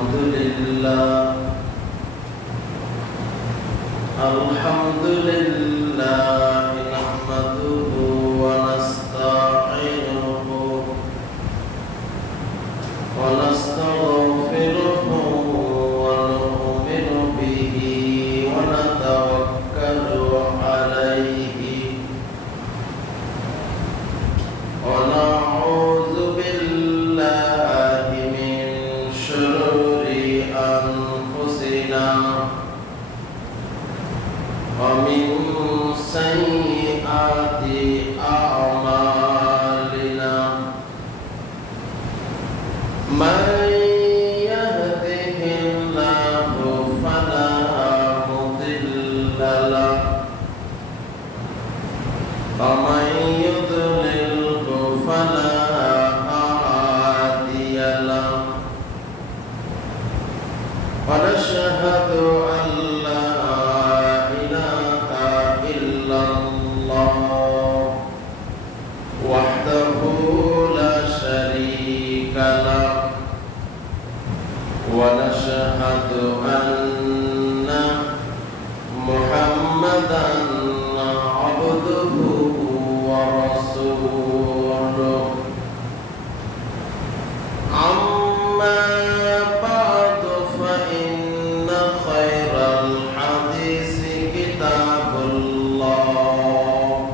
الحمد لله نحمده ونستعينه ونستغفره ونؤمن به ونتوكل عليه ونعوذ بالله من شرور أنفسنا ومن سيئات أعمالنا من يهده الله فلا مضل له ومن يضلله فلا هادي له ونشهد أن لا وحده لا شريك له ونشهد أن محمدا عبده ورسوله أما بعد فإن خير الحديث كتاب الله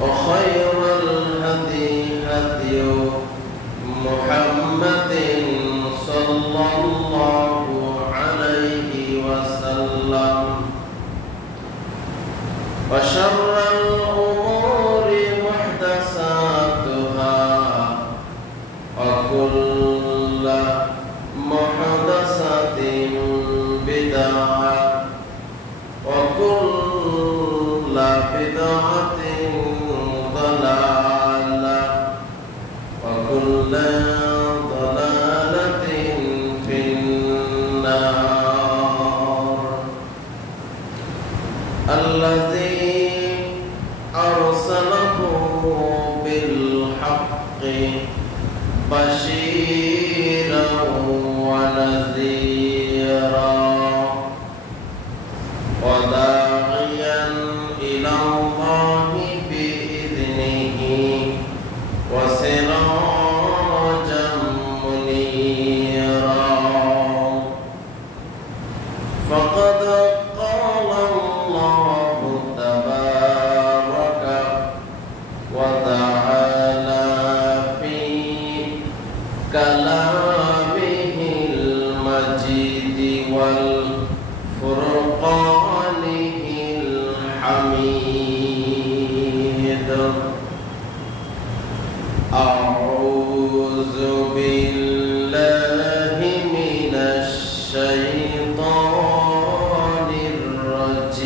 وخير الهدي هدي محمد صلى الله عليه وسلم وشر الأمور محدثاتها وكل محدثة بدعة وكل بدعة ضلالة وكل ضلالة في النار الذي أرسله بالحق بشيرا ونذيرا وداعيا إلى الله بإذنه وسراجا منيرا فقد قال الله تبارك وتعالى في كلامه المجيد والفرقانه الحميد أعوذ بالله من الشيطان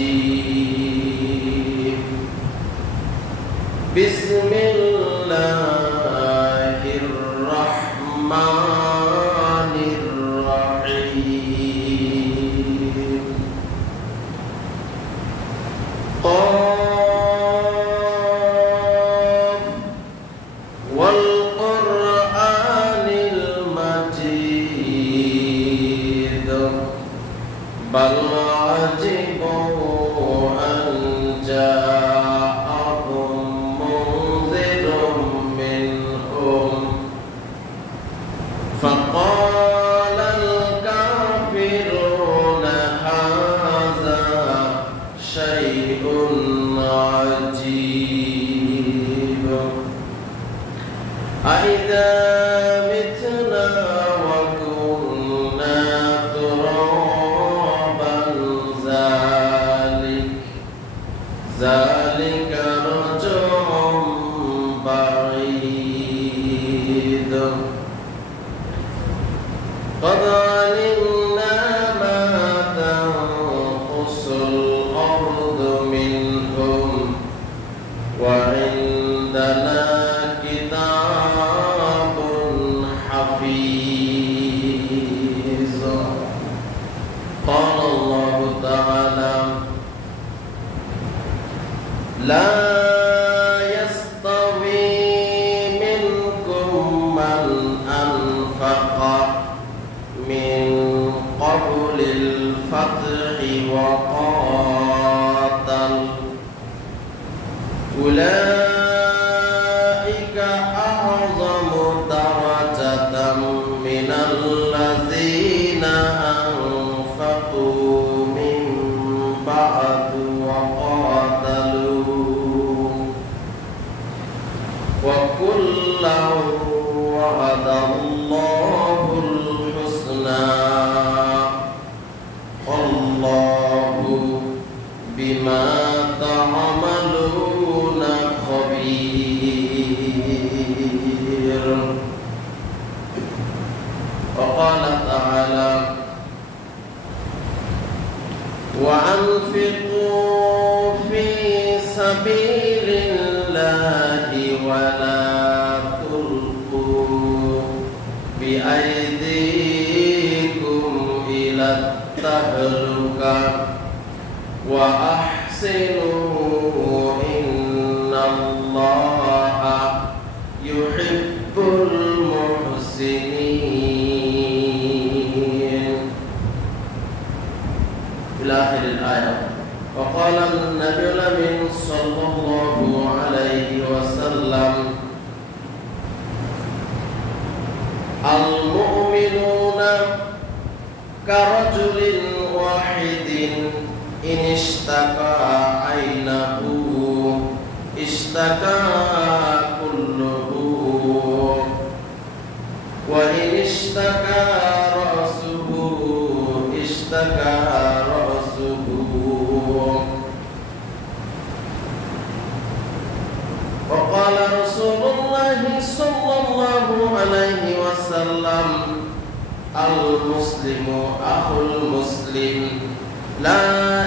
الرجيم بسم الله الرحمن الرحيم والقرآن المجيد بل عجبوا أن جاءهم منذر منهم فقال الكافرون هذا شيء عجيب أإذا متنا وكنا ترابا ذلك رجع بعيد قد علمنا ما تنقص الأرض منهم وعندنا كتاب حفيظ قال الله تعالى لا يستوي منكم من أنفق أولئك أعظم درجة من الذين أنفقوا من بعد وقاتلوا وكلا وعد الله الحسنى والله بما تعملون خبير. وقال تعالى وأنفقوا في سبيل الله ولا تلقوا بأيديكم إلى التهلكة وأحسنوا إن الله يحب المحسنين إلى آخر الآية. وقال النبي الأمين صلى الله عليه وسلم المؤمنون كرجل واحد إن اشتكى عينه اشتكى كله وإن اشتكى رأسه اشتكى رأسه. وقال رسول الله صلى الله عليه وسلم المسلم أخو المسلم لا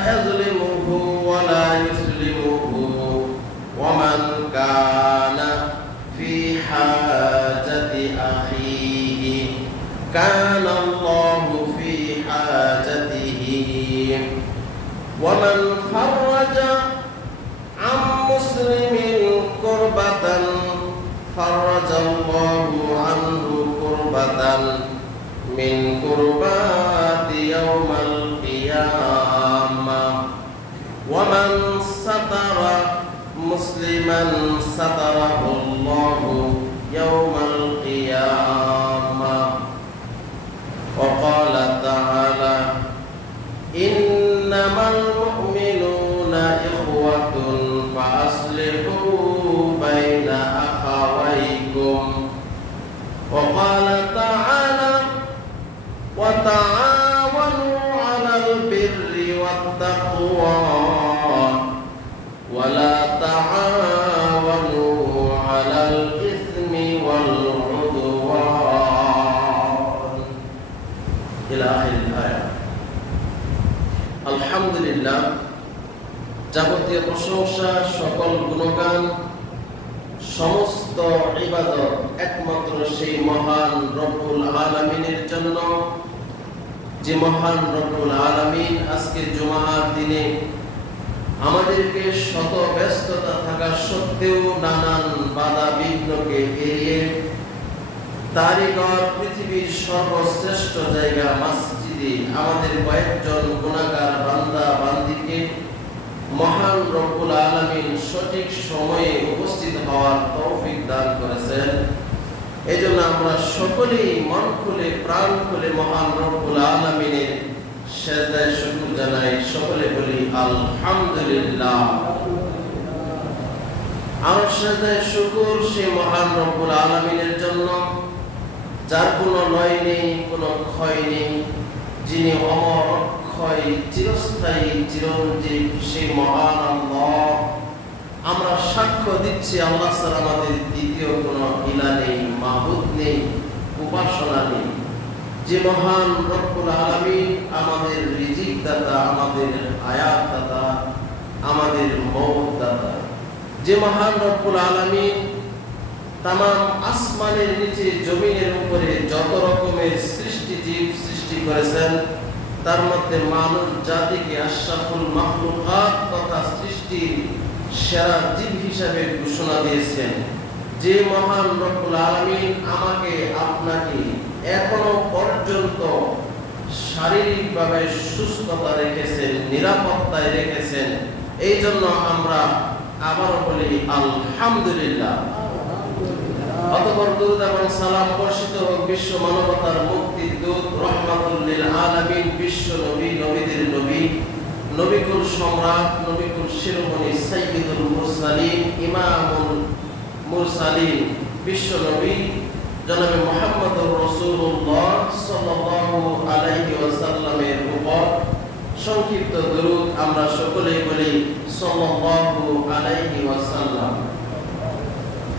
يظلمه ولا يسلمه ومن كان في حاجة أخيه كان الله في حاجته ومن فرج عن مسلم كربة فرج الله عنه كربة من كربات يوم القيامة ومن ستر مسلما ستره الله يوم القيامة. وقال تعالى إنما المؤمنون إخوة فأصلحوا بين أخويكم. وقال تعالى وتعاونوا على البر والتقوى ولا تعاونوا على الإثم والعدوان إلى آخر الآية. الحمد لله যাবতীয় প্রশংসা সকল গুণগান সমস্ত ইবাদত একমাত্র সেই মহান রব্বুল আলামিনের জন্য যে মহান রব্বুল আলামিন আজকে জুমার দিনে আমাদেরকে শত ব্যস্ততা থাকা সত্ত্বেও নানান বাধা বিঘ্নকে এড়িয়ে তারই ঘর পৃথিবীর সর্বশ্রেষ্ঠ জায়গা মসজিদে আমাদের কয়েকজন গুনাহগার বান্দা বান্দিকে মহান রব্বুল আলামিন সঠিক সময়ে উপস্থিত হওয়ার তৌফিক দান করেছেন। এজন্য আমরা সকলেই মন খুলে প্রাণ খুলে মহান রব্বুল আলামিনের সেজদায় শুকর জানাই, সকলে বলি আলহামদুলিল্লাহ। আর সেজদায় শুকর সেই মহান রব্বুল আলামিনের জন্য যার কোনো লয় নেই, কোনো ক্ষয় নেই, যিনি অমর অক্ষয় চিরস্থায়ী চিরঞ্জীব সেই মহান আল্লাহ। আমরা সাক্ষ্য দিচ্ছি আল্লাহ ছাড়া আমাদের দ্বিতীয় কোনো ইলা নেই, মাবুদ নেই, উপাসনা নেই। যে মহান রব্বুল আলামিন আমাদের রিজিক দাতা, আমাদের হায়াত দাতা, আমাদের মওত দাতা, যে মহান রব্বুল আলামিন তামাম আসমানের নিচে জমিনের উপরে যত রকমের সৃষ্টি জীব সৃষ্টি করেছেন তার মধ্যে মানব জাতিকে আশরাফুল মাখলুকাত তথা সৃষ্টির সেরা জীব হিসাবে ঘোষণা দিয়েছেন। যে মহান রব্বুল আলামিন আমাকে আপনাকে এখনো পর্যন্ত শারীরিকভাবে সুস্থতা রেখেছেন, নিরাপত্তায় রেখেছেন, এই জন্য আমরা সকলেই মন খুলে প্রাণ খুলে মহান রব্বুল আলামিনের সেজদায় শুকর জানাই, সকলে বলি আলহামদুলিল্লাহ। আর সেজদায় শুকর সেই মহান রব্বুল আলামিনের জন্য যার কোনো লয় নেই, কোনো ক্ষয় নেই, যিনি অমর অক্ষয় চিরস্থায়ী চিরঞ্জীব সেই মহান আল্লাহ। আমরা সাক্ষ্য দিচ্ছি আল্লাহ ছাড়া আমাদের দ্বিতীয় কোনো ইলা নেই, মাবুদ নেই, উপাসনা নেই। যে মহান রব্বুল আলামিন আমাদের রিজিক দাতা, আমাদের হায়াত দাতা, আমাদের মওত দাতা, যে মহান রব্বুল আলামিন আমাকে আপনাকে এখনো পর্যন্ত শারীরিকভাবে সুস্থতা রেখেছেন, নিরাপত্তায় রেখেছেন, এই জন্য আমরা আবারও বলি আলহামদুলিল্লাহ। অতঃপর দুরূদ এবং সালাম বর্ষিত হোক বিশ্ব মানবতার মুক্তির দূত রহমাতুল লিল আলামিন বিশ্ব নবী নবীদের নবী নবিকুল সম্রাট নবিকুল শিরোমণি সাইয়্যিদুল মুরসালিন ইমামুল মুরসালিন বিশ্ব নবী জনাবে মুহাম্মদুর রাসূলুল্লাহ সাল্লাল্লাহু আলাইহি ওয়াসাল্লামের উপর সংক্ষিপ্ত দরুদ আমরা সকলেই বলি সাল্লাল্লাহু আলাইহি ওয়াসাল্লাম।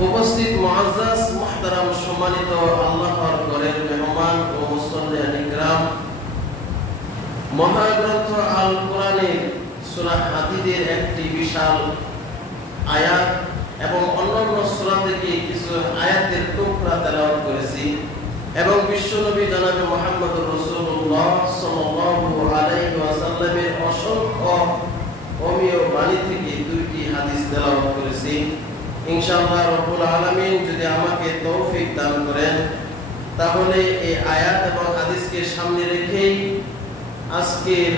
উপস্থিত মুআজ্জাজ মুহতারাম সম্মানিত আল্লাহর ঘরের মেহমান ও মুসল্লিয়ান ইকরাম, মহাগ্রন্থ আল কোরআনের সূরা হাদীদের একটি বিশাল আয়াত এবং অন্যান্য সূরা থেকে কিছু আয়াতের টুকরা তেলাওয়াত করেছি এবং বিশ্বনবী জনাবে মুহাম্মদুর রাসূলুল্লাহ সাল্লাল্লাহু আলাইহি ওয়াসাল্লামের অসংখ্য অমীয় বাণী থেকে দুইটি হাদিস তেলাওয়াত করেছি। ইনশাআল্লাহ রব্বুল আলামিন যদি আমাকে তৌফিক দান করেন তাহলে এই আয়াত এবং হাদিসকে সামনে রেখেই আজকের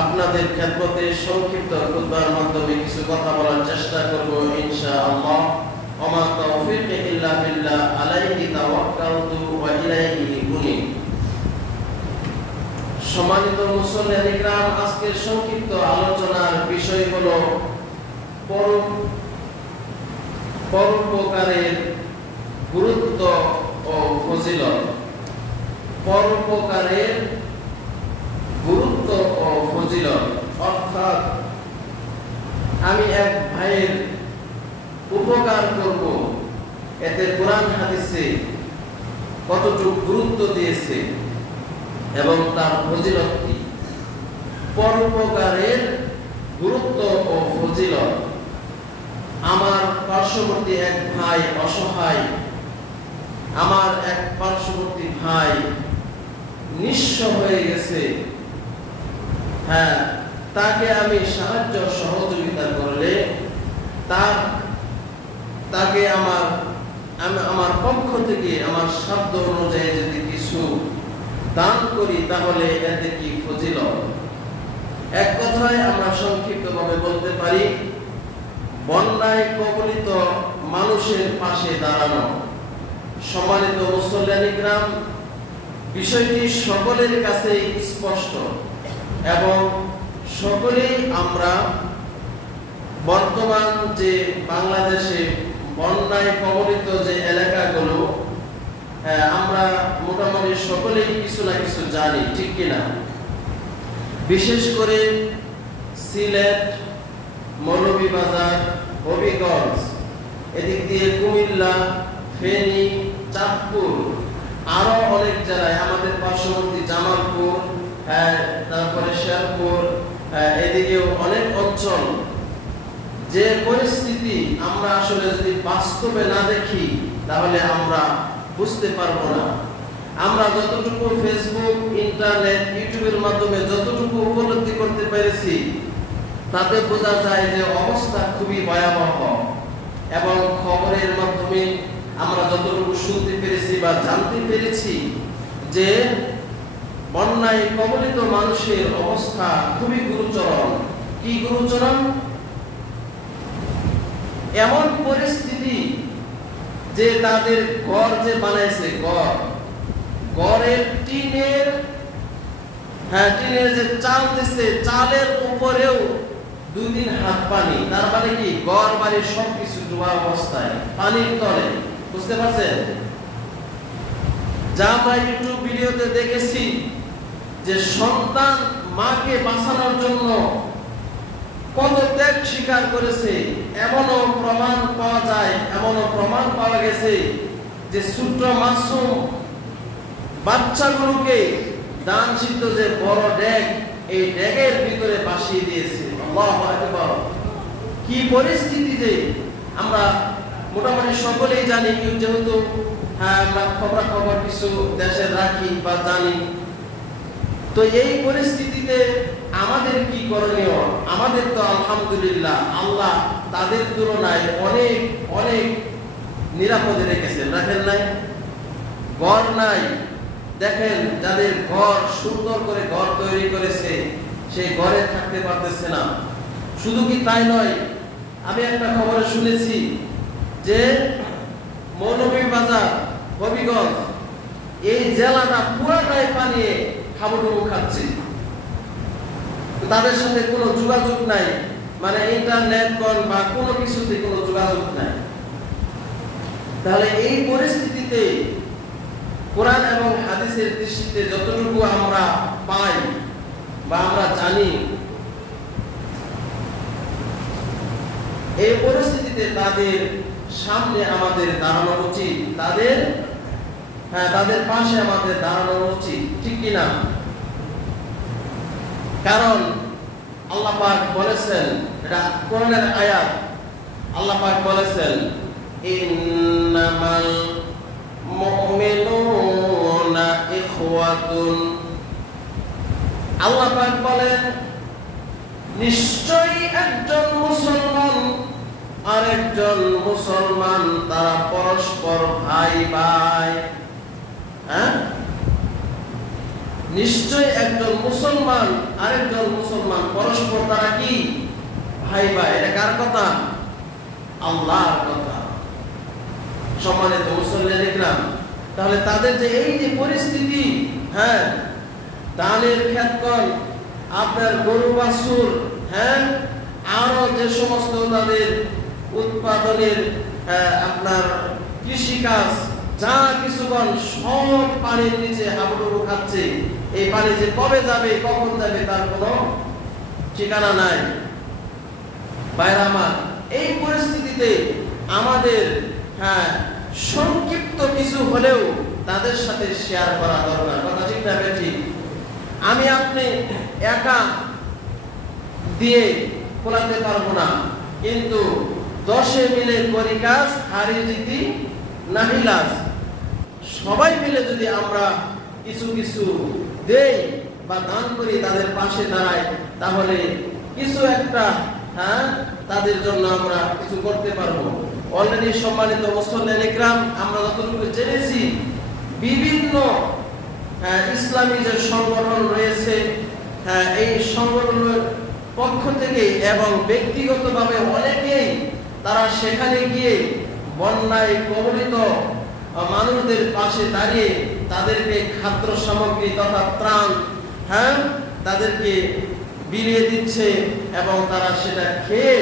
আপনাদের খেদমতে সংক্ষিপ্ত খুতবার মাধ্যমে কিছু কথা বলার চেষ্টা করব ইনশাআল্লাহ। ওমা তাওফীক ইল্লা বিল্লাহ আলাইহি তাওয়াক্কালতু ওয়া ইলাইহি উনীব। সম্মানিত মুসল্লিয়ান ইকরাম, আজকের সংক্ষিপ্ত আলোচনার বিষয় হলো পরোপকারের গুরুত্ব ও ফজিলত। পরোপকারের গুরুত্ব ও ফজিলত অর্থাৎ আমি এক ভাইয়ের উপকার করব, এতে কোরআন হাদিসে কতটুকু গুরুত্ব দিয়েছে এবং তার ফজিলত কি। পরোপকারের গুরুত্ব ও ফজিলত। আমার পার্শ্ববর্তী এক ভাই অসহায়, আমার এক পার্শ্ববর্তী ভাই নিঃস্ব হয়ে গেছে, হ্যাঁ, তাকে আমি সাহায্য সহযোগিতা করলে তাকে আমার পক্ষ থেকে আমার সাধ্য অনুযায়ী যদি কিছু দান করি তাহলে এতে কি ফজিলত। এক কথায় আমরা সংক্ষিপ্তভাবে বলতে পারি বন্যায় কবলিত মানুষের পাশে দাঁড়ানো। সম্মানিত মুসল্লিয়ান ইকরাম, বিষয়টি সকলের কাছেই স্পষ্ট এবং সকলেই আমরা বর্তমান যে বাংলাদেশে বন্যায় কবলিত যে এলাকাগুলো আমরা মোটামুটি সকলেই কিছু না কিছু জানি, ঠিক কিনা? বিশেষ করে সিলেট, মৌলভীবাজার, হবিগঞ্জ, এদিক দিয়ে কুমিল্লা, ফেনী, চাঁদপুর, আরো অনেক জেলায় আমাদের পার্শ্ববর্তী জামালপুর, তারপরে শেরপুর, এদিকেও অনেক অঞ্চল, যে পরিস্থিতি আমরা আসলে যদি বাস্তবে না দেখি তাহলে আমরা বুঝতে পারবো না। আমরা যতটুকু ফেসবুক, ইন্টারনেট, ইউটিউবের মাধ্যমে যতটুকু উপলব্ধি করতে পেরেছি তাতে বোঝা যায় যে অবস্থা খুবই ভয়াবহ এবং খবরের মাধ্যমে আমরা যতটুকু শুনতে পেরেছি বা জানতে পেরেছি যে বন্যায় কবলিত মানুষের অবস্থা খুবই গুরুচরণ। কি গুরুচরণ? এমন পরিস্থিতি যে তাদের ঘর যে বানাইছে, ঘরের টিনের যে চাল দিচ্ছে, চালের উপরেও 2 দিন হাত পানি। তার মানে কি ঘর বাড়ি সবকিছু ডুবা অবস্থায় পানির তলে। বুঝতে পারছেন? যা আমরা ইউটিউব ভিডিওতে দেখেছি যে সন্তান মাকে বাঁচানোর জন্য কত ত্যাগ স্বীকার করেছে, এমনও প্রমাণ পাওয়া যায়, এমনও প্রমাণ পাওয়া গেছে যে ছোট্ট মাসুম বাচ্চাগুলোকে দান সিদ্ধ যে বড় ড্যাগ, এই ড্যাগের ভিতরে ভাসিয়ে দিয়েছে। আল্লাহু আকবার! কি পরিস্থিতি যে আমরা মোটামুটি সকলেই জানি, যেহেতু আমরা খবর কিছু দেশের রাখি বা জানি। তো এই পরিস্থিতিতে আমাদের কি করণীয়? আমাদের তো আলহামদুলিল্লাহ আল্লাহ তাদের তুলনায় অনেক অনেক নিরাপদে রেখেছেন, রাখেন নাই? ঘর নাই, দেখেন যাদের ঘর সুন্দর করে ঘর তৈরি করেছে সেই ঘরে থাকতে পারতেছে না। শুধু কি তাই নয়, আমি একটা খবরে শুনেছি যে মৌলভীবাজার, হবিগঞ্জ এই জেলাটা পুরাটাই পানিয়ে হাবুডুবু খাচ্ছে। তাদের সাথে কোনো যোগাযোগ নাই, মানে ইন্টারনেট বা কোনো কিছুতে কোনো যোগাযোগ নাই। তাহলে এই পরিস্থিতিতে কোরআন এবং হাদিসের দৃষ্টিতে যতটুকু আমরা পাই বা আমরা জানি, এই পরিস্থিতিতে তাদের সামনে আমাদের দাঁড়ানো উচিত, তাদের পাশে আমাদের দাঁড়ানো উচিত, ঠিক কিনা? কারণ আল্লাহ পাক বলেছেন, এটা কোরআনের আয়াত, আল্লাহ পাক বলেছেন ইন্নামাল মুমিনুনা ইখওয়াতুন। আল্লাহ পাক বলেন নিশ্চয়ই একজন মুসলমান আর একজন মুসলমান তারা পরস্পর ভাই ভাই। নিশ্চয় একজন মুসলমান আরেকজন মুসলমান পরস্পর তারা কি ভাই ভাই। এটা কার কথা? আল্লাহর কথা। সম্মানিত মুসল্লিয়ান ইকরাম, তাহলে তাদের যে এই যে পরিস্থিতি, ধানের ক্ষেতকল, আপনার গরু বাছুর, আরো যে সমস্ত তাদের উৎপাদনের আপনার কৃষিকাজ যা কিছুগণ সব পানির নিচে হাবুডুবু খাচ্ছে। এই পানি যে কবে যাবে কখন যাবে তার কোনো ঠিকানা নাই। ভাইরা আমার, এই পরিস্থিতিতে আমাদের সংক্ষিপ্ত কিছু হলেও তাদের সাথে শেয়ার করা দরকার। কথা ঠিক না ঠিক? আমি আপনি একা দিয়ে কোলাতে পারবো না, কিন্তু 10 মিলে করি কাজ, হারি জিতি নাহিলাজ। সবাই মিলে যদি আমরা কিছু কিছু দেই বা দান করি, তাদের পাশে দাঁড়াই, তাহলে কিছু একটা তাদের জন্য আমরা কিছু করতে পারবো। অলরেডি সম্মানিত মুসল্লিয়ান ইকরাম, আমরা যতটুকু জেনেছি বিভিন্ন ইসলামী যে সংগঠন রয়েছে, এই সংগঠনের পক্ষ থেকে এবং ব্যক্তিগতভাবে অনেকেই তারা সেখানে গিয়ে বন্যায় কবলিত মানুষদের পাশে দাঁড়িয়ে তাদেরকে খাদ্য সামগ্রী তথা ত্রাণ তাদেরকে বিলিয়ে দিচ্ছে এবং তারা সেটা খেয়ে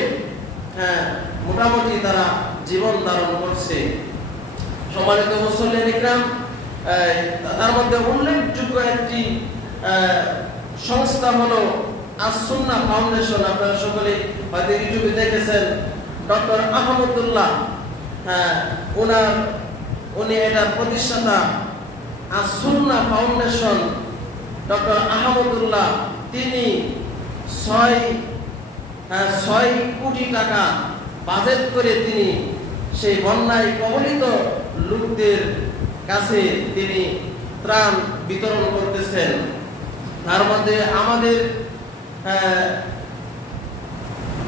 মোটামুটি তারা জীবন ধারণ করছে। সম্মানিত মুসল্লিয়ান ইকরাম, তার মধ্যে উল্লেখযোগ্য একটি সংস্থা হলো আস-সুন্নাহ ফাউন্ডেশন। আপনারা সকলে হয়তো ইউটিউবে দেখেছেন, ডক্টর আহমদুল্লাহ, উনি এটার প্রতিষ্ঠাতা। আস-সুন্নাহ ফাউন্ডেশন ডক্টর আহমদুল্লাহ, তিনি 6 কোটি টাকা বাজেট করে তিনি সেই বন্যায় কবলিত লোকদের কাছে তিনি ত্রাণ বিতরণ করতেছেন। তার মধ্যে আমাদের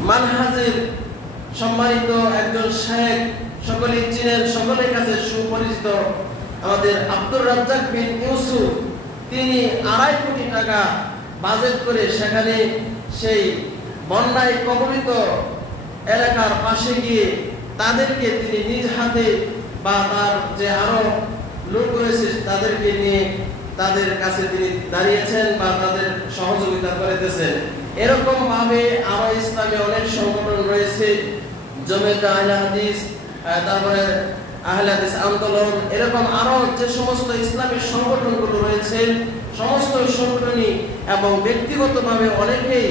মানহাজের সম্মানিত একজন শায়েখ, সকলেই চিনেন, সকলের কাছে সুপরিচিত, আমাদের আব্দুর রাজ্জাক বিন ইউসুফ, তিনি 2.5 কোটি টাকা বাজেট করে সেখানে সেই বন্যায় কবলিত এলাকার পাশে গিয়ে তাদেরকে তিনি নিজ হাতে বা তার যে আরো লোক রয়েছে তাদেরকে নিয়ে তাদের কাছে তিনি দাঁড়িয়েছেন বা তাদের সহযোগিতা করেছেন। এরকম ভাবে আরো ইসলামী অনেক সংগঠন রয়েছে, জমিয়তে আহলে হাদিস, তারপরে আহলে হাদিস আন্দোলন, এরকম আরো যে সমস্ত ইসলামী সংগঠনগুলো রয়েছে, সমস্ত সংগঠনই এবং ব্যক্তিগতভাবে অনেকেই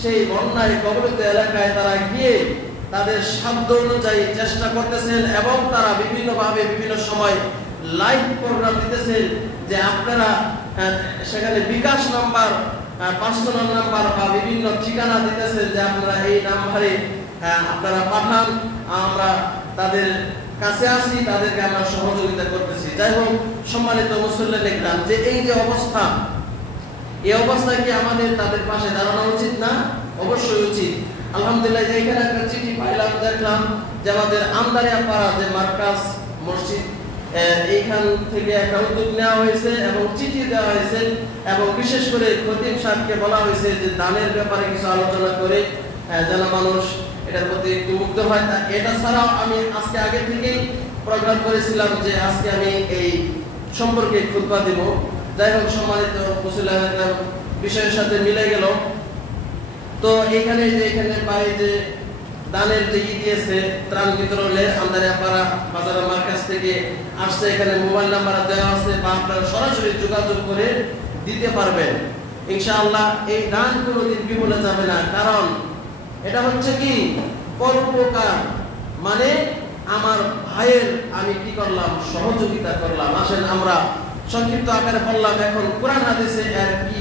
সেই বন্যায় কবলিত এলাকায় তারা গিয়ে তাদের সাধ্য অনুযায়ী চেষ্টা করতেছেন এবং তারা বিভিন্নভাবে বিভিন্ন সময় লাইভ প্রোগ্রাম দিতেছেন যে আপনারা সেখানে বিকাশ নাম্বার, পার্সোনাল নাম্বার বা বিভিন্ন ঠিকানা দিতেছেন যে আপনারা এই নাম্বারে আপনারা পাঠান, আমরা তাদের কাছে আসি, তাদেরকে আমরা সহযোগিতা করতেছি। যাই হোক, সম্মানিত মুসল্লিয়ান ইকরাম, যে এই যে অবস্থা, এই অবস্থায় কি আমাদের তাদের পাশে দাঁড়ানো উচিত না? অবশ্যই উচিত। আলহামদুলিল্লাহ, যে এখানে একটা চিঠি পাইলাম, দেখলাম যে আমাদের আমদারিয়াপাড়া যে মার্কাজ মসজিদ, এইখান থেকে একটা উদ্যোগ নেওয়া হয়েছে এবং চিঠি দেওয়া হয়েছে এবং বিশেষ করে খতিব সাহেবকে বলা হয়েছে যে দানের ব্যাপারে কিছু আলোচনা করে যেন মানুষ এটার প্রতি একটু মুগ্ধ হয়। এটা ছাড়াও আমি আজকে আগে থেকেই প্রোগ্রাম করেছিলাম যে আজকে আমি এই সম্পর্কে খুতবা দেব। যাই হোক, সম্মানিত মুসলিম বিষয়ের সাথে মিলে গেল। তো এখানে বাইরে যে দানের যে দিয়েছে ত্রাণ বিতরণে আন্দারিয়াপাড়া বাজার মার্কেট থেকে আসছে, এখানে মোবাইল নাম্বার দেওয়া আছে বা আপনারা সরাসরি যোগাযোগ করে দিতে পারবেন ইনশাআল্লাহ। এই দান কোনোদিন বিফলে যাবে না, কারণ এটা হচ্ছে কি পরোপকার, মানে আমার ভাইয়ের আমি কি করলাম, সহযোগিতা করলাম। আসেন আমরা সংক্ষিপ্ত আকারে বললাম, এখন কোরআন হাদিসে এর কি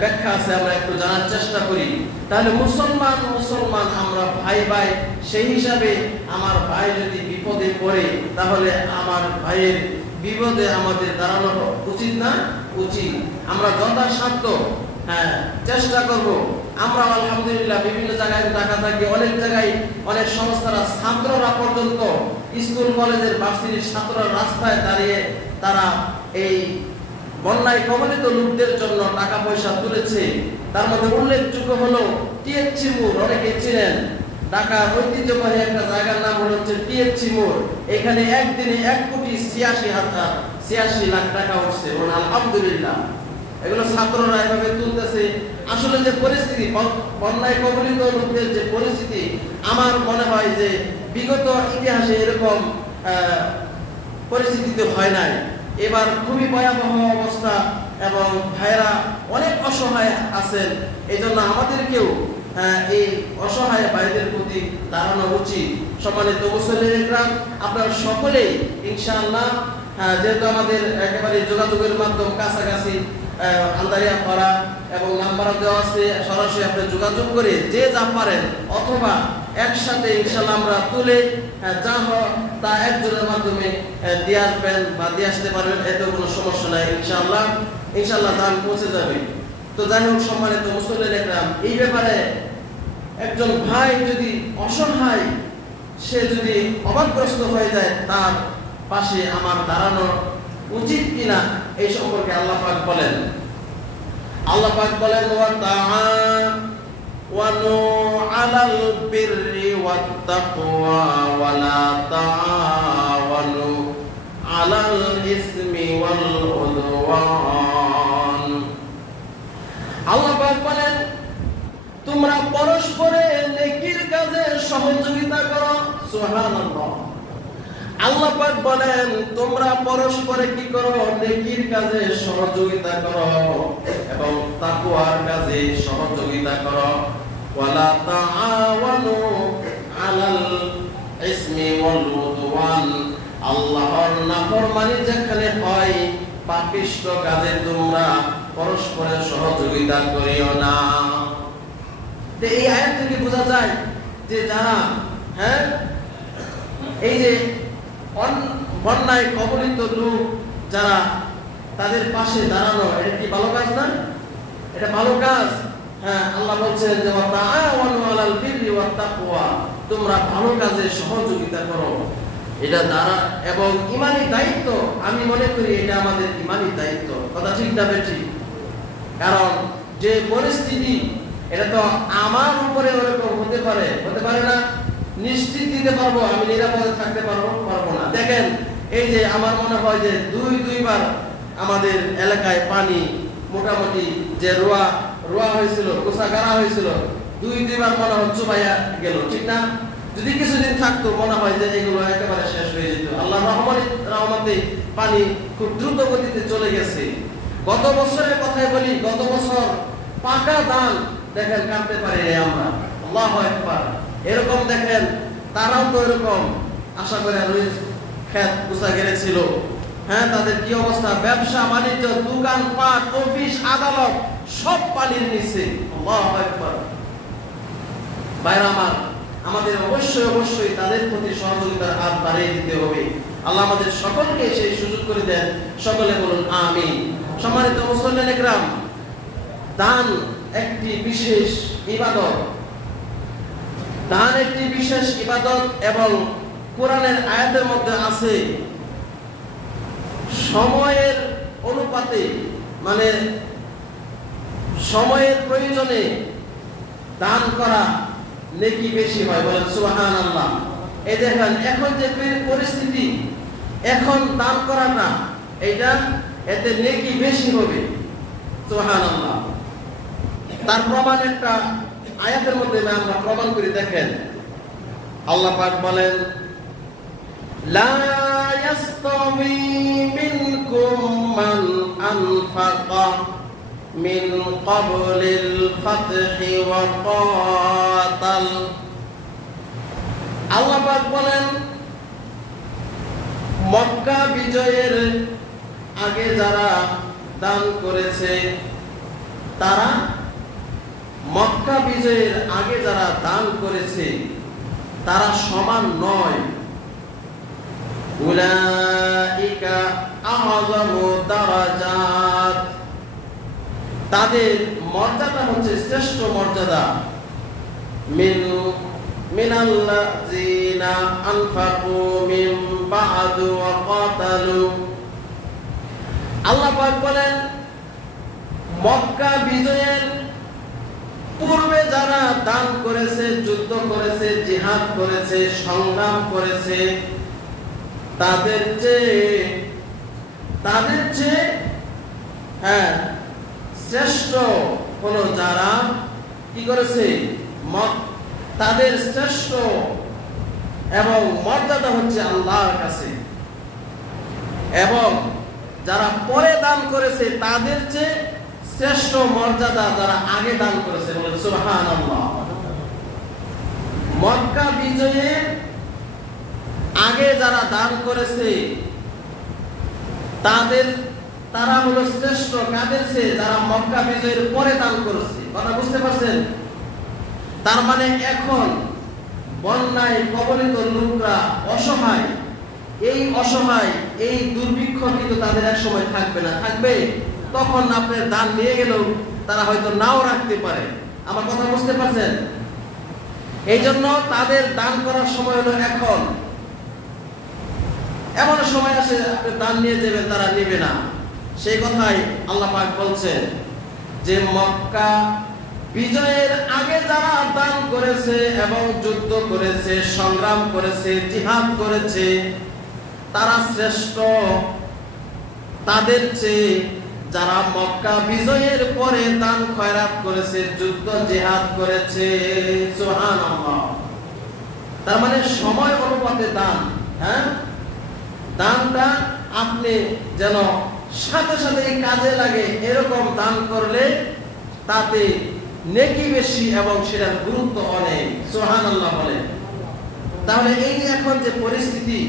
ব্যাখ্যা আছে আমরা একটু জানার চেষ্টা করি। তাহলে মুসলমান আমরা ভাই, সেই হিসাবে আমার ভাই যদি বিপদে পড়ে তাহলে আমার ভাইয়ের বিপদে আমাদের দাঁড়ানো উচিত না? উচিত। আমরা যথাসাধ্য চেষ্টা করব। আমরা আলহামদুলিল্লাহ বিভিন্ন জায়গায় টাকা থাকি, অনেক জায়গায় অনেক সংস্থারা ছাত্ররা পর্যন্ত স্কুল কলেজের ভার্সিটির ছাত্ররা রাস্তায় দাঁড়িয়ে তারা এই বন্যায় কবলিত লোকদের জন্য টাকা পয়সা তুলেছে। তার মধ্যে উল্লেখযোগ্য হলো টিএসসি মোড়, অনেকে চিনেন। ঢাকার ঐতিহ্যবাহী একটা জায়গার নাম হচ্ছে টিএসসি মোড়। এখানে একদিনে 1,86,86 লাখ টাকা উঠছে। আলহামদুলিল্লাহ, এগুলো ছাত্ররা এভাবে তুলতেছে। আসলে যে পরিস্থিতি, বন্যায় কবলিত লোকদের যে পরিস্থিতি, আমার মনে হয় যে বিগত ইতিহাসে এরকম পরিস্থিতিতে হয় নাই। এবার খুবই ভয়াবহ অবস্থা এবং ভাইরা অনেক অসহায় আছেন। এই জন্য আমাদেরকেও এই অসহায় ভাইদের প্রতি দাঁড়ানো উচিত। সম্মানিত মুসলিমরা, আপনারা সকলেই ইনশাআল্লাহ, যেহেতু আমাদের একেবারে যোগাযোগের মাধ্যম কাছাকাছি আন্দারিয়াপাড়া এবং নাম্বার দেওয়া আছে, সরাসরি আপনি যোগাযোগ করে যে যা পারেন অথবা একসাথে ইনশাআল্লাহ আমরা তুলে যা হয় তা একজনের মাধ্যমে দিয়ে আসবেন বা দিয়ে আসতে পারবেন, এতে কোনো সমস্যা নাই। ইনশাআল্লাহ দান পৌঁছে যাবে। তো যাই হোক, সম্মানিত মুসলিমরা, এই ব্যাপারে একজন ভাই যদি অসহায়, সে যদি অভাবগ্রস্ত হয়ে যায়, তার পাশে আমার দাঁড়ানো উচিত কিনা এই সম্পর্কে আল্লাহ পাক বলেন। ওয়া তাআওয়ানু আলাল বিররি ওয়াত তাকওয়া ওয়া লা তাআওয়ানু আলাল ইসমি ওয়াল উদওয়ান। আল্লাহ পাক বলেন, তোমরা পরস্পরে নেকির কাজে সহযোগিতা করো। সুবহানাল্লাহ। আল্লাহ পাক বলেন, তোমরা পরস্পরে কি করো? নেকির কাজে সহযোগিতা করো এবং তাকওয়ার কাজে সহযোগিতা করো। ওয়ালা তাআওয়ানু আলাল ইসমি ওয়াল উদওয়ান। আল্লাহর নাফরমানি যেখানে হয়, পাপিষ্ঠ কাজে তোমরা পরস্পরে সহযোগিতা করিও না। এই আয়াত থেকে বোঝা যায় যে যারা এই যে বন্যায় কবলিত লোক যারা, তাদের পাশে দাঁড়ানো, এটা কি ভালো কাজ না? এটা ভালো কাজ। আল্লাহ বলছেন যে তাআওয়ানু আলাল বিররি ওয়াত তাকওয়া, তোমরা ভালো কাজে সহযোগিতা করো। এটা দ্বারা এবং ঈমানি দায়িত্ব, আমি মনে করি এটা আমাদের ঈমানি দায়িত্ব। কথা ঠিক না বেঠিক? কারণ যে পরিস্থিতি, এটা তো আমার উপরে ওরকম হতে পারে না। নিশ্চিত দিতে পারবো আমি নিরাপদে থাকতে পারবো না। দেখেন, এই যে আমার মনে হয় যে দুইবার আমাদের এলাকায় পানি মোটামুটি যে রোয়া হয়েছিল, গোসা গাড়া হয়েছিল, দুইবার মনে হয় চুবাইয়া গেল, ঠিক না? যদি কিছুদিন থাকতো মনে হয় যে এগুলো একেবারে শেষ হয়ে যেত। আল্লাহ রহমতে পানি খুব দ্রুত গতিতে চলে গেছে। গত বছরের কথাই বলি, গত বছর পাকা ধান দেখেন কাটতে পারি আমরা। আল্লাহু আকবার। এরকম দেখেন, তারাও তো এরকম আশা করে খেত গুছা গেছিল। তাদের কি অবস্থা? ব্যবসা বাণিজ্য, দোকান পাট, অফিস আদালত সব পানির নিচে। আল্লাহু আকবার। ভাইরা আমার, আমাদের অবশ্যই তাদের প্রতি সহযোগিতার হাত বাড়িয়ে দিতে হবে। আল্লাহ আমাদের সকলকে সেই সুযোগ করে দেন। সকলে বলুন আমিন। সম্মানিত মুসলিম একরাম, দান একটি বিশেষ ইবাদত। দান একটি বিশেষ ইবাদত এবং কোরআনের আয়াতের মধ্যে আছে সময়ের অনুপাতে, মানে সময়ের প্রয়োজনে দান করা নেকি বেশি হয়। বলেন সুবহানাল্লাহ। এই দেখেন এখন যে পরিস্থিতি, এখন দান করাটা এটা এতে নেকি বেশি হবে। সুবহানাল্লাহ। তার প্রমাণ একটা আয়াতের মধ্যে আমরা প্রমাণ করি। দেখেন আল্লাহ পাক বলেন লা ইয়াস্তাবি মিনকুম মান আনফাকা মিন ক্বাবলিল ফাতহি ওয়া ক্বাতাল। আল্লাহ পাক বলেন মক্কা বিজয়ের আগে যারা দান করেছে তারা, মক্কা বিজয়ের আগে যারা দান করেছে তারা সমান নয়। উলাইকা আযমু দারাজাত, তাদের মর্যাদা হচ্ছে শ্রেষ্ঠ মর্যাদা। মিনাল্লাযিনা আনফাকু মিন বা'দু ওয়া ক্বাতালু। আল্লাহ পাক বলেন মক্কা বিজয়ের পূর্বে যারা দান করেছে, যুদ্ধ করেছে, জিহাদ করেছে, সংগ্রাম করেছে, তাদের চেয়ে শ্রেষ্ঠ হলো যারা কি করেছে, তাদের শ্রেষ্ঠ এবং মর্যাদা হচ্ছে আল্লাহর কাছে। এবং যারা পরে দান করেছে তাদের চেয়ে শ্রেষ্ঠ মর্যাদা যারা আগে দান করেছে। বলেন সুবহানাল্লাহ। মক্কা বিজয়ের আগে যারা দান করেছে তারা হলো শ্রেষ্ঠ কাদের চেয়ে, যারা মক্কা বিজয়ের পরে দান করেছে। কথা বুঝতে পারছেন? তার মানে এখন বন্যায় কবলিত লোকরা অসহায়, এই অসহায় এই দুর্ভিক্ষ কিন্তু তাদের এক সময় থাকবে না। থাকবে তখন আপনার দান নিয়ে গেলেও তারা হয়তো নাও রাখতে পারে। আমার কথা বুঝতে পারছেন? এই জন্য তাদের দান করার সময় হলো এখন। এমন সময় আসে আপনি দান নিয়ে যাবেন, তারা নেবে না। সেই কথাই আল্লাহ পাক বলছেন যে মক্কা বিজয়ের আগে যারা দান করেছে এবং যুদ্ধ করেছে, সংগ্রাম করেছে, জিহাদ করেছে, তারা শ্রেষ্ঠ তাদের চেয়ে যারা মক্কা বিজয়ের পরে দান খয়রাত করেছে, যুদ্ধ জিহাদ করেছে। সুবহানাল্লাহ। তার মানে সময় অনুপাতে দান, দানটা আপনি যেন সাথে সাথে কাজে লাগে এরকম দান করলে তাতে নেকি বেশি এবং সেটার গুরুত্ব অনেক। সুবহানাল্লাহ বলে। তাহলে এই যে এখন যে পরিস্থিতি,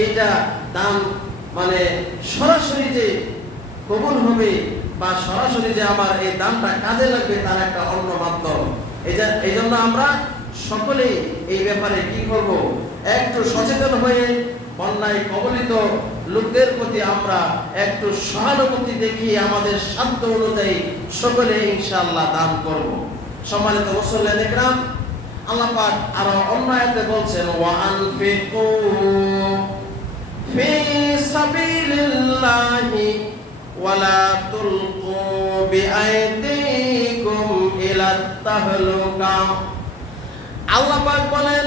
এইটা দান মানে সরাসরি যে কবুল হবে বা সরাসরি যে আমার এই দানটা কাজে লাগবে তার একটা অন্য মাধ্যম। এই জন্য আমরা সকলেই এই ব্যাপারে কি করব, একটু সচেতন হয়ে বন্যায় কবলিত লোকদের প্রতি আমরা একটু সহানুভূতি দেখিয়ে আমাদের সাধ্য অনুযায়ী সকলে ইনশাআল্লাহ দান করব। সম্মানিত মুসল্লিয়ান ইকরাম, আল্লাহ পাক আরো অন্য আয়াতে বলছেন ওয়া আনফিকু ফি সাবিলিল্লাহি ওয়া লা তুলকু বিআইদিকুম ইলাত তাহলুকা। আল্লাহ পাক বলেন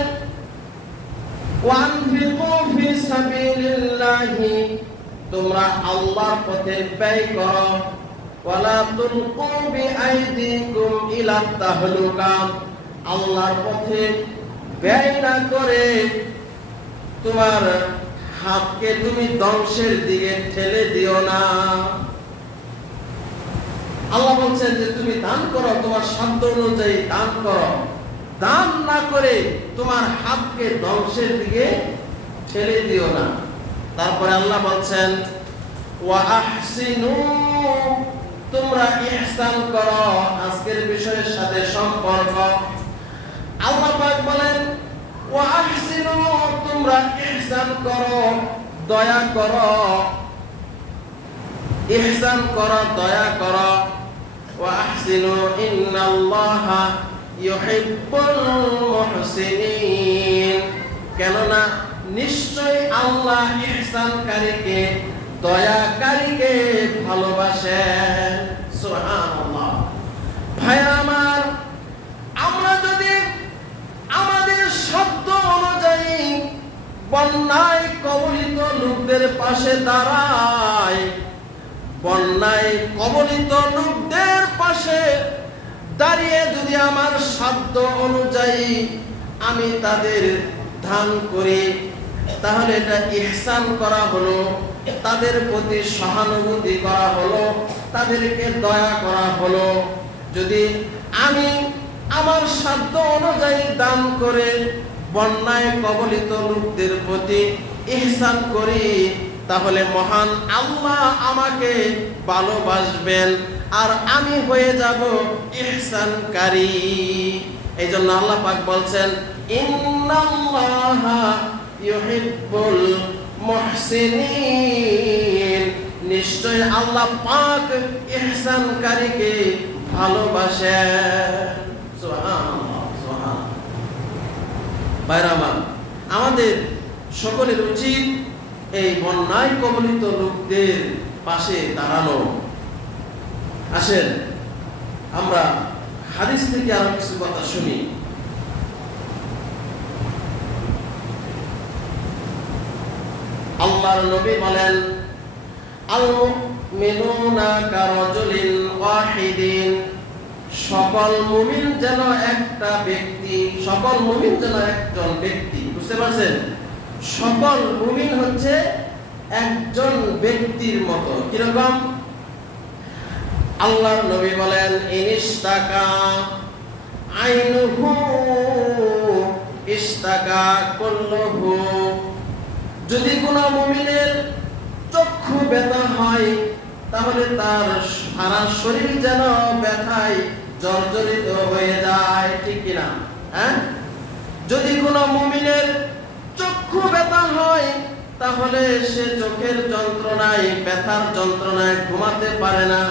ওয়ানফিকু ফি সাবিলিল্লাহি, তোমরা আল্লাহর পথে ব্যয় করো। ওয়ালা তুলকু বিআইদিকুম ইলা তাহলুকা, আল্লাহর পথে ব্যয় না করে তোমার হাতকে তুমি ধ্বংসের দিকে ঠেলে দিও না। আল্লাহ বলছেন যে তুমি দান করো, তোমার সাধ্য অনুযায়ী দান করো। দান না করে তোমার হাতকে ধ্বংসের দিকে ঠেলে দিও না। তারপরে আল্লাহ বলছেন ওয়া আহসিনু, তোমরা ইহসান করো। আজকের বিষয়ের সাথে সম্পর্ক। আল্লাহ পাক বলেন ওয়া আহসিনু, তোমরা ইহসান করো, দয়া করো। ইহসান করো, দয়া করো। ওয়া আহসিনু ইন্নাল্লাহা ইউহিব্বুল মুহসিনিন, কেননা নিশ্চয় আল্লাহ ইহসানকারীকে, দয়াকারীকে ভালোবাসেন। সুবহানাল্লাহ। ভাই আমার, আমরা যদি বন্যায় কবলিত লোকদের পাশে দাঁড়ায়, বন্যায় কবলিত লোকদের পাশে দাঁড়িয়ে যদি আমার সাধ্য অনুযায়ী আমি তাদের দান করি, তাহলে এটা ইহসান করা হলো, তাদের প্রতি সহানুভূতি করা হলো, তাদেরকে দয়া করা হলো। যদি আমি আমার সাধ্য অনুযায়ী দান করে বন্যায় কবলিত লোকদের প্রতি ইহসান করি, তাহলে মহান আল্লাহ আমাকে ভালোবাসবেন আর আমি হয়ে যাব ইহসানকারী। এই জন্য আল্লাহ পাক বলছেন, ইন্নাল্লাহা ইউহিব্বুল মুহসিনিন, নিশ্চয় আল্লাহ পাক ইহসানকারীকে ভালোবাসেন। সুবহানাল্লাহ, সুবহানাল্লাহ। ভাইরা, আমাদের সকলের উচিত এই বন্যায় কবলিত লোকদের পাশে দাঁড়ানো। আসেন আমরা হাদিস থেকে আরো কিছু কথা শুনি। আল্লাহর নবী বলেন, আল মুমিনুনা কারাজুলিন ওয়াহিদিন, সকল মুমিন যেন একটা ব্যক্তি, সকল মুমিন যেন একজন ব্যক্তি। বুঝতে পারছেন? সকল মুমিন হচ্ছে একজন ব্যক্তির মতো। কিরকম? আল্লাহর নবী বলেন, ইনিস্তাকা আইনুহু ইস্তাকা কুল্লুহু, যদি কোনো মুমিনের চক্ষু ব্যথা হয় তাহলে তার সারা শরীর যেন ব্যথায় জর্জরিত হয়ে যায়। ঠিক কিনা? হ্যাঁ, যদি কোনো মুমিনের চক্ষু ব্যথা হয় তাহলে সে চোখের যন্ত্রণায়, ব্যথার যন্ত্রণায় ঘুমাতে পারে না,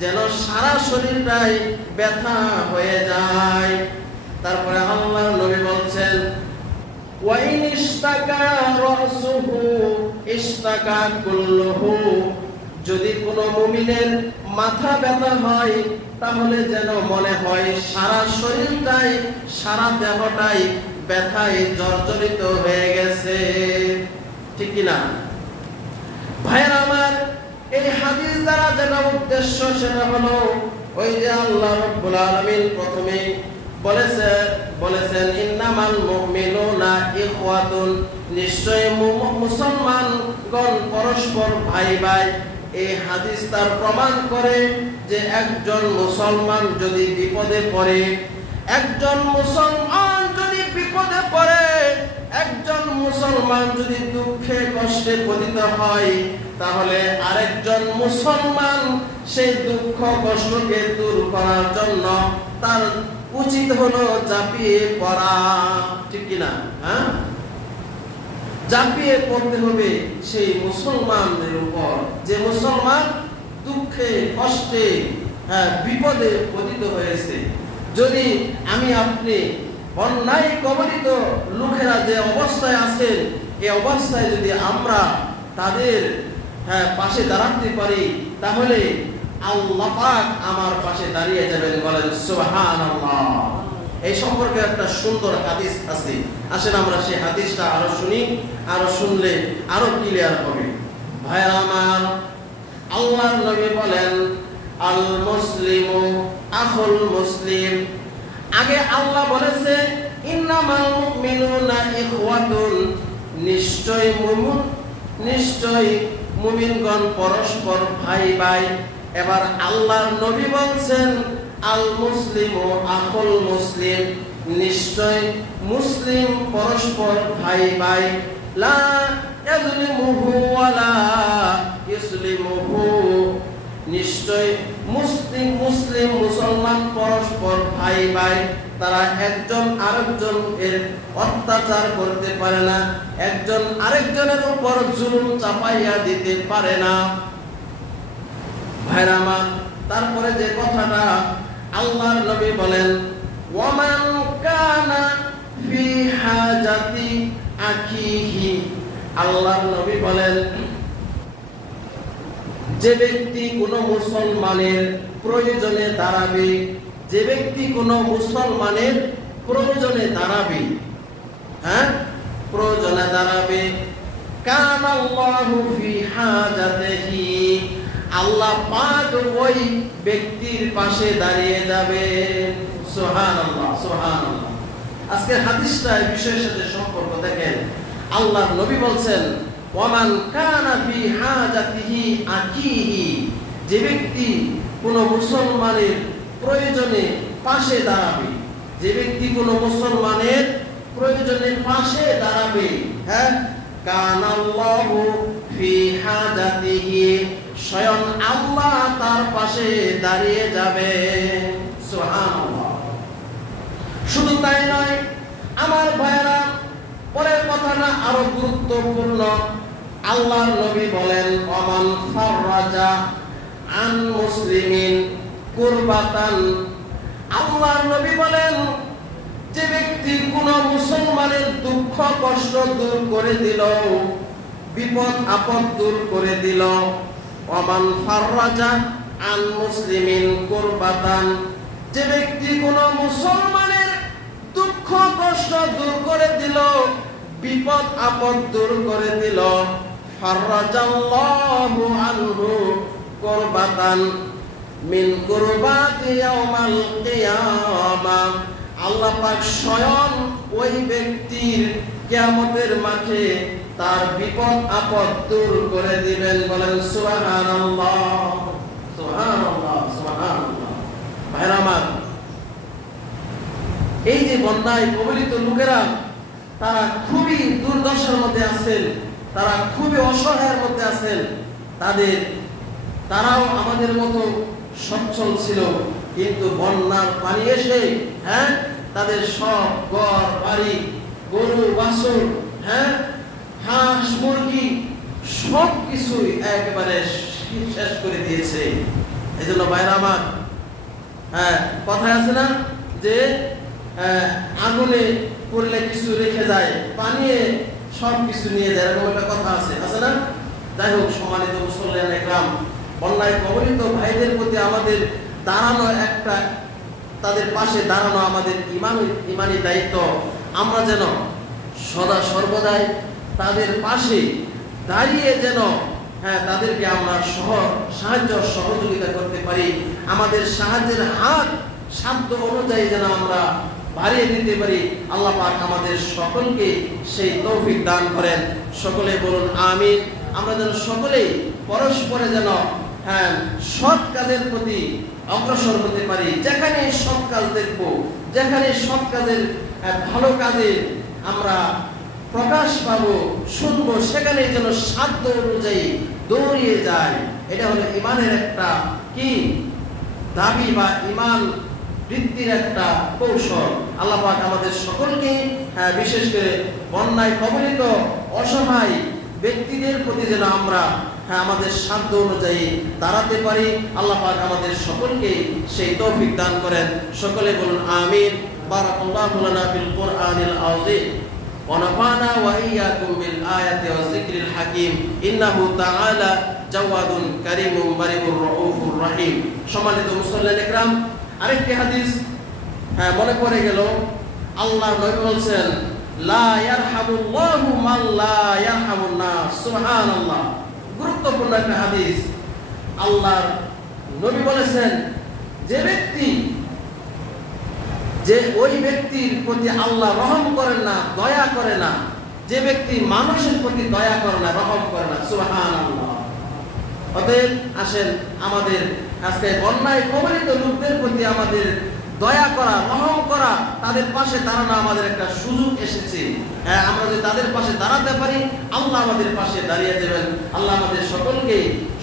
যেন সারা শরীরটাই ব্যথা হয়ে যায়। তারপরে আল্লাহর নবী বলছেন, ওয়াইন ইস্তাকা রাসুহু ইস্তাকা কুল্লুহু, যদি কোনো মুমিনের মাথা ব্যথা হয় তাহলে যেন মনে হয় সারা শরীরটাই, সারা দেহটাই ব্যথায় জর্জরিত হয়ে গেছে। ঠিক কিনা? ভাইরা আমার, এই হাদিস দ্বারা যেটা উদ্দেশ্য সেটা হলো, ওই যে আল্লাহ রাব্বুল আলামিন প্রথমে বলেছেন ইন্নামাল মুমিনুনা ইখওয়াতুন, নিশ্চয় মুসলমানগণ পরস্পর ভাই ভাই। এই হাদিস তার প্রমাণ করে যে একজন মুসলমান যদি বিপদে পড়ে, একজন মুসলমান যদি বিপদে পড়ে, একজন মুসলমান যদি দুঃখে কষ্টে পতিত হয়, তাহলে আরেকজন মুসলমান সেই দুঃখ কষ্টকে দূর করার জন্য তার উচিত হলো ঝাঁপিয়ে পড়া। ঠিক কিনা? হ্যাঁ, ঝাঁপিয়ে পড়তে হবে সেই মুসলমানদের উপর, যে মুসলমান দুঃখে কষ্টে বিপদে পতিত হয়েছে। যদি আমি আপনি বন্যায় কবলিত লোকেরা যে অবস্থায় আছেন, এই অবস্থায় যদি আমরা তাদের পাশে দাঁড়াতে পারি, তাহলে আল্লাহ পাক আমার পাশে দাঁড়িয়ে যাবেন। বলেন সুবহানাল্লাহ। এই সম্পর্কে একটা সুন্দর হাদিস আছে, আসেন আমরা সেই হাদিসটা আরো শুনি, আরো শুনলে আরো ক্লিয়ার হবে। ভাইরা আমার, আল্লাহর নবী বলেন, আল মুসলিমু আখুল মুসলিম। আগে আল্লাহ বলেছে ইন্নামাল মুমিনুনা ইখওয়াতুন, নিশ্চয় মুমিনগণ পরস্পর ভাই ভাই। এবার আল্লাহর নবী বলছেন আল মুসলিমু আখুল মুসলিম, নিশ্চয় মুসলিম পরস্পর ভাই ভাই। লা ইয়াজলিমুহু ওয়ালা ইসলিমুহু, নিশ্চয় মুসলমান পরস্পর ভাই ভাই, তারা একজন আরেকজন এর অত্যাচার করতে পারে না, একজন আরেকজনের উপর জুলুম চাপাইয়া দিতে পারে না। ভাইরা আমার, তারপরে যে কথাটা আল্লাহর নবী বলেন, ওয়ামান কানা ফি হাজাতি আখিহি, আল্লাহর নবী বলেন, যে ব্যক্তি কোনো মুসলমানের প্রয়োজনে দাঁড়াবে, যে ব্যক্তি কোনো মুসলমানের প্রয়োজনে দাঁড়াবে, হ্যাঁ, প্রয়োজনে দাঁড়াবে, কানাল্লাহু ফি হাজাতিহি, আল্লাহ পাক ওই ব্যক্তির পাশে দাঁড়িয়ে যাবে। সুবহানাল্লাহ, সুবহানাল্লাহ। আজকে হাদিসটা এই বিষয়ের সাথে সম্পর্ক দেখেন। আল্লাহর নবী বলছেন, ওয়ামান কানা ফি হাজাতিহি আকিহি, যে ব্যক্তি কোন মুসলমানের প্রয়োজনে পাশে দাঁড়াবে, যে ব্যক্তি কোন মুসলমানের প্রয়োজনে পাশে দাঁড়াবে, হ্যাঁ, কানাল্লাহু ফি হাজাতিহি, স্বয়ং আল্লাহ তার পাশে দাঁড়িয়ে যাবে। সুবহানাল্লাহ। শুধু তাই নয় আমার ভাইরা, পরের কথাটা আরো গুরুত্বপূর্ণ। আল্লাহর নবী বলেন, ওয়ামান ফাররাজা আন মুসলিমিন কুরবাতান, আল্লাহর নবী বলেন, যে ব্যক্তি কোন মুসলমানের দুঃখ কষ্ট দূর করে দিল, বিপদ আপদ দূর করে দিল। ওয়ামান ফাররাজা আন মুসলিমিন কুরবাতান, যে ব্যক্তি কোন মুসলমানের দুঃখ কষ্ট দূর করে দিল, বিপদ আপদ দূর করে দিল, ফাররাজাল্লাহু আনহু কুরবাতান মিন কুরবাতি ইয়াউমাল কিয়ামাহ, আল্লাহ পাক স্বয়ং ওই ব্যক্তির কিয়ামতের মাঠে তার বিপদ আপদ দূর করে দিবেন। বলেন সুবহানাল্লাহ, সুবহানাল্লাহ, সুবহানাল্লাহ। ভাইরা আমার, এই যে বন্যায় কবলিত লোকেরা, তারা খুবই দুর্দশার মধ্যে আছেন, তারা খুবই অসহায়ের মধ্যে আছেন। তারাও আমাদের মতো সচ্ছল ছিল, কিন্তু বন্যার পানি এসে, হ্যাঁ, তাদের সব ঘর বাড়ি, গরু বাছুর, হ্যাঁ, হাঁস মুরগি সব কিছুই একেবারে শেষ করে দিয়েছে। এই জন্য ভাইরা আমার, হ্যাঁ, কথায় আছে না যে আগুনে পড়লে কিছু রেখে যায়, পানিয়ে সব কিছু নিয়ে যায়, এরকম একটা কথা আছে না? যাই হোক, সম্মানিত মুসলমান একরাম, বন্যায় কবলিত ভাইদের প্রতি আমাদের দাঁড়ানো, একটা তাদের পাশে দাঁড়ানো আমাদের ইমানি দায়িত্ব। আমরা যেন সদা সর্বদাই তাদের পাশে দাঁড়িয়ে যেন, হ্যাঁ, তাদেরকে আমরা সাহায্য সহযোগিতা করতে পারি। আমাদের সাহায্যের হাত সাধ্য অনুযায়ী যেন আমরা বাড়িয়ে দিতে পারি। আল্লাহ পাক আমাদের সকলকে সেই তৌফিক দান করেন। সকলে বলুন আমিন। আমরা যেন সকলেই পরস্পরে যেন, হ্যাঁ, সৎ কাজের প্রতি অগ্রসর হতে পারি। যেখানে সৎ কাজ দেখব, যেখানে সৎ কাজের ভালো কাজে আমরা প্রকাশ পাবো, শুনবো, সেখানে যেন সাধ্য অনুযায়ী দৌড়িয়ে যায়। এটা হলো ইমানের একটা কি দাবি বা ইমান বৃদ্ধির একটা কৌশল। আল্লাহ পাক আমাদের সকলকে, বিশেষ করে বন্যায় কবলিত অসহায় ব্যক্তিদের প্রতি যেন আমরা, আমাদের সাধ্য অনুযায়ী দাঁড়াতে পারি। আল্লাহ পাক আমাদের সকলকে সেই তৌফিক দান করেন। সকলে বলুন আমিন। বারাকাল্লাহু লানা ফিল কুরআনিল আযীম ওয়া নাফা'না ওয়া ইয়্যাকুম বিল আয়াতি ওয়াজ যিকরিল হাকীম ইন্নাহু তাআলা জাওয়াদুন কারীমুন বারিউর রাউফুর রহিম। সম্মানিত মুসল্লিন ইকরাম, আরেকটি হাদিস মনে পড়ে গেল। আল্লাহ নবী বলেন, লা ইয়ারহামুল্লাহু মান লা ইয়ারহামুন নাস। সুবহানাল্লাহ। গুরুত্বপূর্ণ একটা হাদিস। আল্লাহর নবী বলেছেন, যে ওই ব্যক্তির প্রতি আল্লাহ রহম করেন না, দয়া করে না, যে ব্যক্তি মানুষের প্রতি দয়া করে না, রহম করে না। সুবহানাল্লাহ। অতএব আসেন, আমাদের আজকে বন্যায় কবলিত লোকদের প্রতি আমাদের দয়া করা, রহম করা, তাদের পাশে দাঁড়ানো আমাদের একটা সুযোগ এসেছে। আমরা যদি তাদের পাশে দাঁড়াতে পারি, আল্লাহ আমাদের পাশে দাঁড়িয়ে যাবেন। আল্লাহ আমাদের সকলকে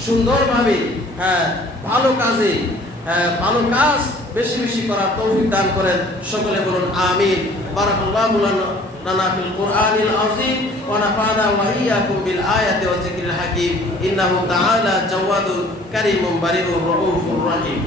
সুন্দরভাবে, ভালো কাজে, ভালো কাজ বেশি বেশি করার তৌফিক দান করেন। সকলে বলুন আমিন। বারাকাল্লাহু লানা ফিল কুরআনিল আযীম ওয়া নাফা'না ওয়া ইয়্যাকুম বিল আয়াতি ওয়াজ যিকরিল হাকীম ইন্নাহু তাআলা জাওয়াদুন কারীমুন বারিউর রাউফুর রহিম।